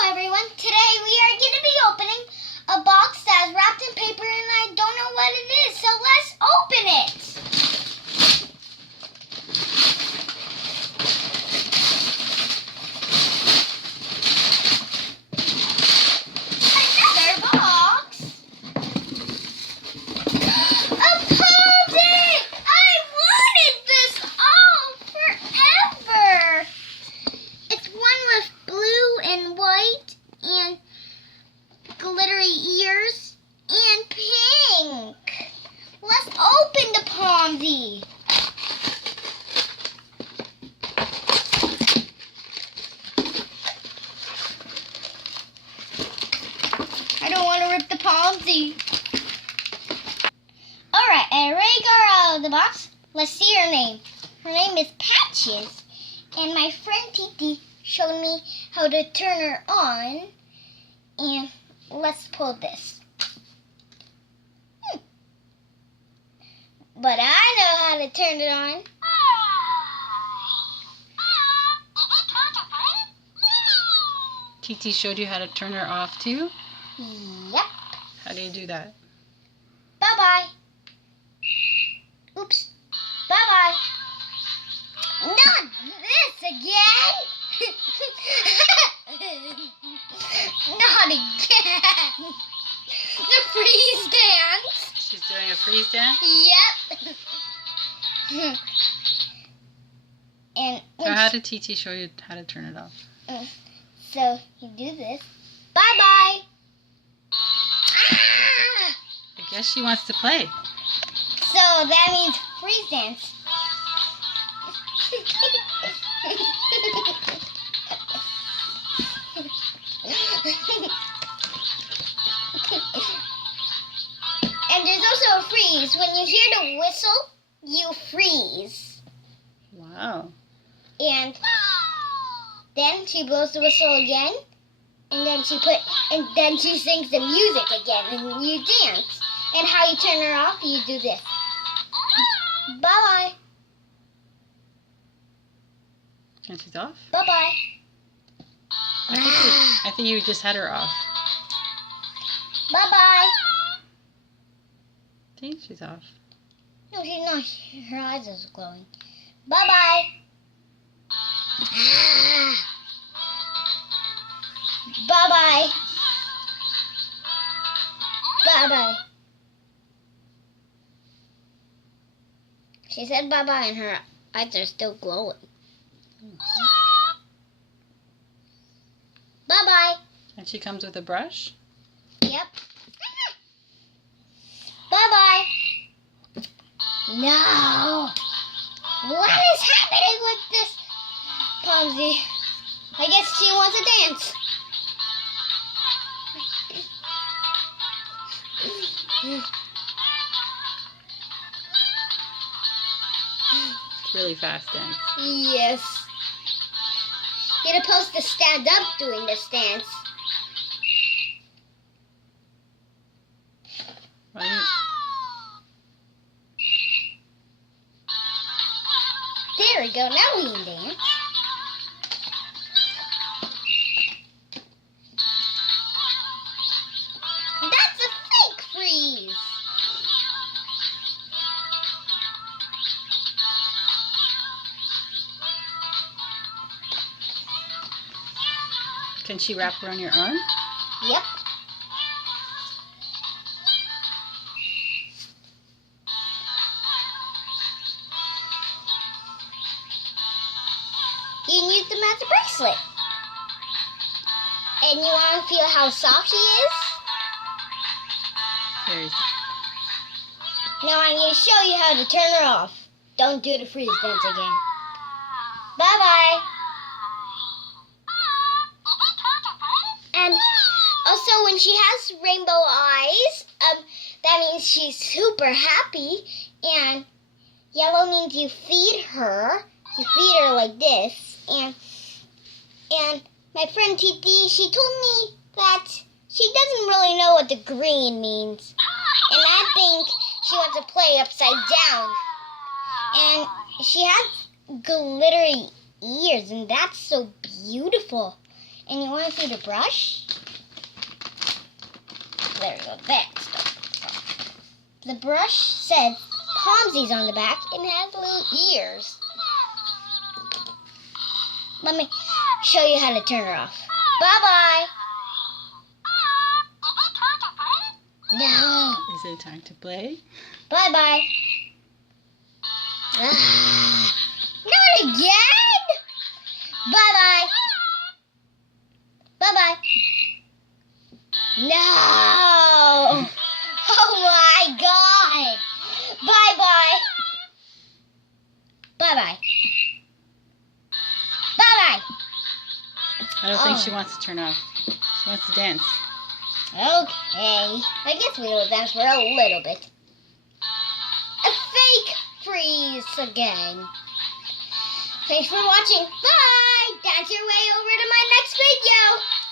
Hello everyone, today we are going to be opening a box that's wrapped in paper and I don't know what it is, so let's open it. Another box. A Pomsies! I wanted this all forever. It's one with blue and white and glittery ears and pink. Let's open the Pomsie. I don't want to rip the Pomsie. Alright, I already got her out of the box. Let's see her name. Her name is Patches. And my friend Titi showed me how to turn her on. And let's pull this. But I know how to turn it on. Titi showed you how to turn her off too? Yep. How do you do that? Bye-bye. Oops. Bye-bye. Not this again. Not again. The freeze dance. She's doing a freeze dance? Yep. And So how did Titi show you how to turn it off? So you do this. Bye-bye. Ah! I guess she wants to play. So that means freeze dance. And there's also a freeze. When you hear the whistle, you freeze. Wow. And then she blows the whistle again, and then she sings the music again, and you dance. And how you turn her off, you do this. Bye-bye. And she's off? Bye-bye. I think you just had her off. Bye-bye. See, she's off. No, she's not. Her eyes are glowing. Bye-bye. Bye-bye. Bye-bye. She said bye-bye and her eyes are still glowing. Bye-bye. And she comes with a brush? Yep. Bye-bye. No. What is happening with this Pomsie? I guess she wants to dance. It's really fast dance. Yes. You're supposed to stand up doing this dance. Why you... There we go. Now we can dance. That's a fake freeze. Can she wrap around your arm? Yep. You can use them as a bracelet. And you want to feel how soft she is? Very soft. Now I'm going to show you how to turn her off. Don't do the freeze dance again. Bye-bye. And also when she has rainbow eyes, that means she's super happy. And yellow means you feed her. You feed her like this. And my friend Titi, she told me that she doesn't really know what the green means. And I think she wants to play upside down. And she has glittery ears, and that's so beautiful. And you want to see the brush? There we go. That's the brush said Pomsies on the back and has little ears. Let me show you how to turn her off. Bye-bye. No. Is it time to play? Bye-bye. Not again. Bye-bye. Bye-bye. No. Oh my God. Bye-bye. Bye-bye. Bye-bye. I don't think she wants to turn off. She wants to dance. Okay. I guess we will dance for a little bit. A fake freeze again. Thanks for watching. Bye. Dance your way over to my next video.